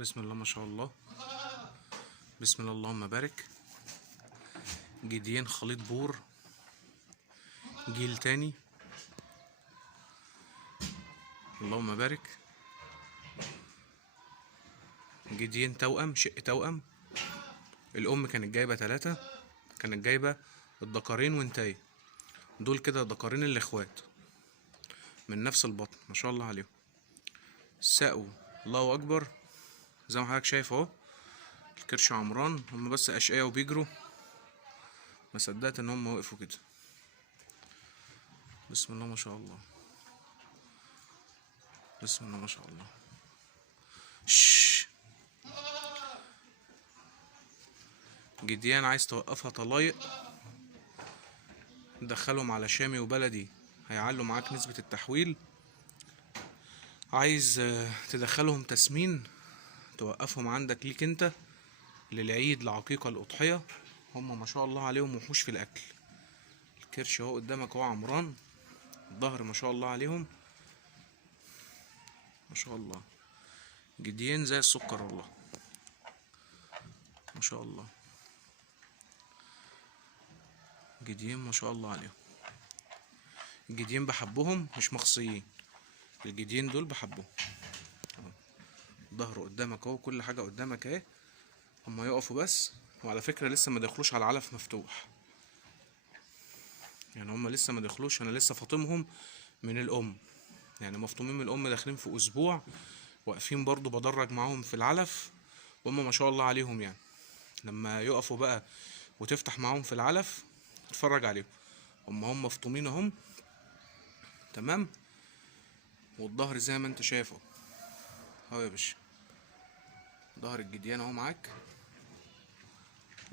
بسم الله ما شاء الله. بسم الله اللهم بارك. جديين خليط بور جيل تاني. اللهم بارك. جديين توأم، شق توأم. الأم كانت جايبة 3، كانت جايبة الدكارين وانتايه. دول كده دكارين الإخوات من نفس البطن، ما شاء الله عليهم. سقوا الله أكبر زي ما حضرتك شايف اهو. الكرش عمران، هم بس أشقية وبيجروا، ما صدقت ان هم وقفوا كده. بسم الله ما شاء الله. بسم الله ما شاء الله. جديان عايز توقفها طلايق، دخلهم على شامي وبلدي هيعلوا معاك نسبة التحويل. عايز تدخلهم تسمين، توقفهم عندك ليك انت للعيد، لعقيقة الأضحية. هم ما شاء الله عليهم وحوش في الأكل. الكرش اهو قدامك اهو عمران، الظهر ما شاء الله عليهم ما شاء الله. جديين زي السكر والله ما شاء الله. جديين ما شاء الله عليهم. الجديين بحبهم مش مخصيين، الجديين دول بحبهم. ظهره قدامك اهو، كل حاجة قدامك اهي. هما يقفوا بس، وعلى فكرة لسه ما دخلوش على علف مفتوح، يعني هما لسه ما دخلوش. انا لسه فاطمهم من الام، يعني مفطومين من الام، داخلين في اسبوع، واقفين برضو بدرج معاهم في العلف. وهم ما شاء الله عليهم، يعني لما يقفوا بقى وتفتح معاهم في العلف اتفرج عليهم. هم مفطومين اهم تمام. والظهر زي ما انت شايفه اهو يا باشا، ظهر الجديان اهو معاك.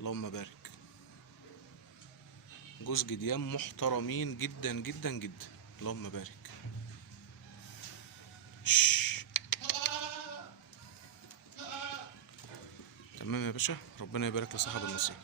اللهم بارك. جوز جديان محترمين جدا جدا جدا. اللهم بارك. تمام يا باشا، ربنا يبارك لصاحب النصيب.